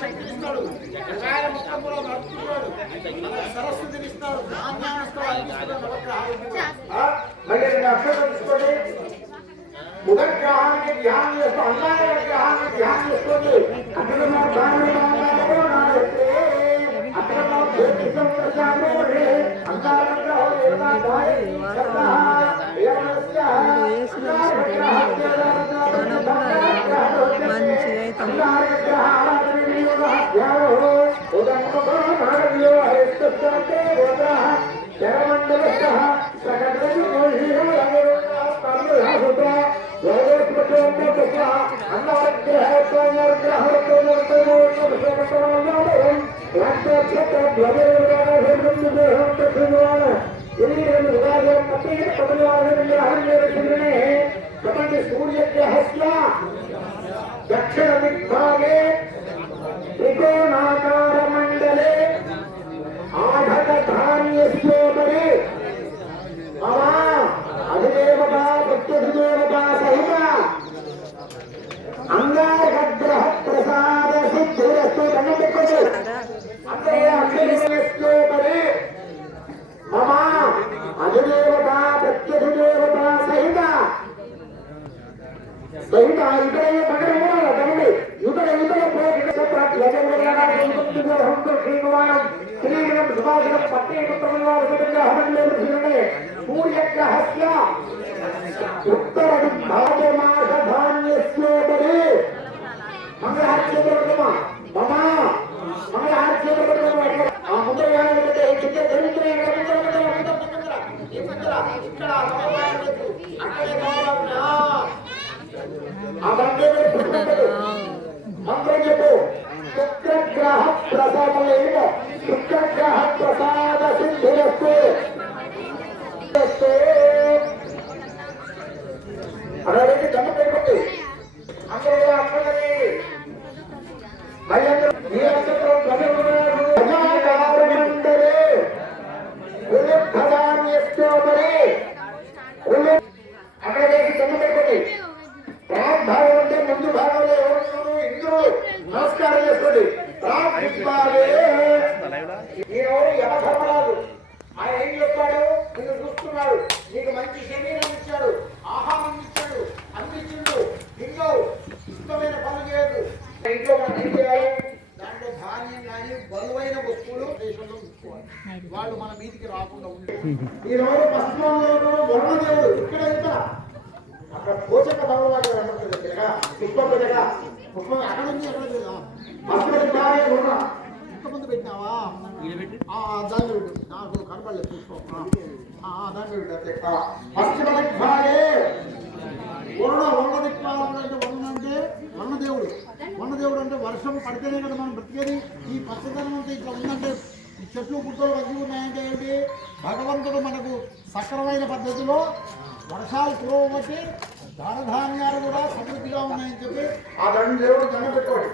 శక్తినిస్తాడు, గాయ ముఖంలో నడుపుతున్నాడు, సరస్వతినిస్తాడు, ధాన్యాన్ని ఇస్తాడు. ముఖగ్రహాన్ని ధ్యానం చేస్తూ అన్నాయ గ్రహాన్ని ధ్యానం చేస్తుంది. అక్కడ सूर्यग्रहस्य दक्षिण दिग्भागे त्रिकोणाकार मंडले आढकधान्यस्योपरि अधिदेवता प्रत्यधिदेवता सहित अंगारकग्रह प्रसाद सिद्धिरस्तु अक्षयोपरि मम अधिदेवता प्रत्यधिदेवता सहित सहित इतरे पकड़े युतरे सूर्यग्रहस्य उत्तर दिग्भागमासधान्यस्योपरि मंगलार्च्यम मम शुक्रग्रह प्रसाद शुक्रग्रह प्रसाद सिद्धिरस्तु अरे जम पेटे అక్కడ జమ పెట్టుకోండి. ప్రాగ్ భాగం అంటే ముందు భాగంలో ఎవరు ఇంద్రుడు నమస్కారం చేసుకోండి. ఈయనెవరు యమధర్మరాజు. ఆయన ఏం చెప్పాడు? నిన్ను చూస్తున్నాడు, నీకు మంచి శరీరం ఇచ్చాడు, ఆహారం ఇచ్చాడు, అందించుడు, ఇంట్లో ఇష్టమైన పనులు చేయదు. ఇంట్లో మనం ఏం చేయాలి? దాంట్లో ధాన్యం కానీ బరువైన వస్తువులు దేశంలో ఉంచుకోవాలి. వాళ్ళు మన మీదికి రాకుండా ఉండాలి. ఈరోజు పశ్చిమంలో వర్ణదేవుడు ఇక్కడ ఇంకా అక్కడ పోషక భగవాడు పుష్పం పెట్టగా పుష్పం అక్కడ ఉంది. ఎక్కడ ఇంతమంది పెట్టినావా? దాన్ని పెట్టు, నాకు కనపడలేదు పుష్పం. దాన్ని పెట్టు. పశ్చిమ దిగ్భాగే వరుణ దిక్పాలన అంటే వర్ణదేవుడు. వర్ణదేవుడు అంటే వర్షం పడితేనే కదా మనం బ్రతికేది. ఈ పచ్చదనం అంతా ఇట్లా ఉందంటే ఈ చెట్లు పుట్టలు వగ్గి ఉన్నాయంటే ఏంటి? భగవంతుడు మనకు సక్రమైన పద్ధతిలో వర్షాలు కురవబట్టి ధనధాన్యాలు కూడా సమృద్ధిగా ఉన్నాయని చెప్పి ఆ దండ దేవుడు దండ పెట్టుకోండి.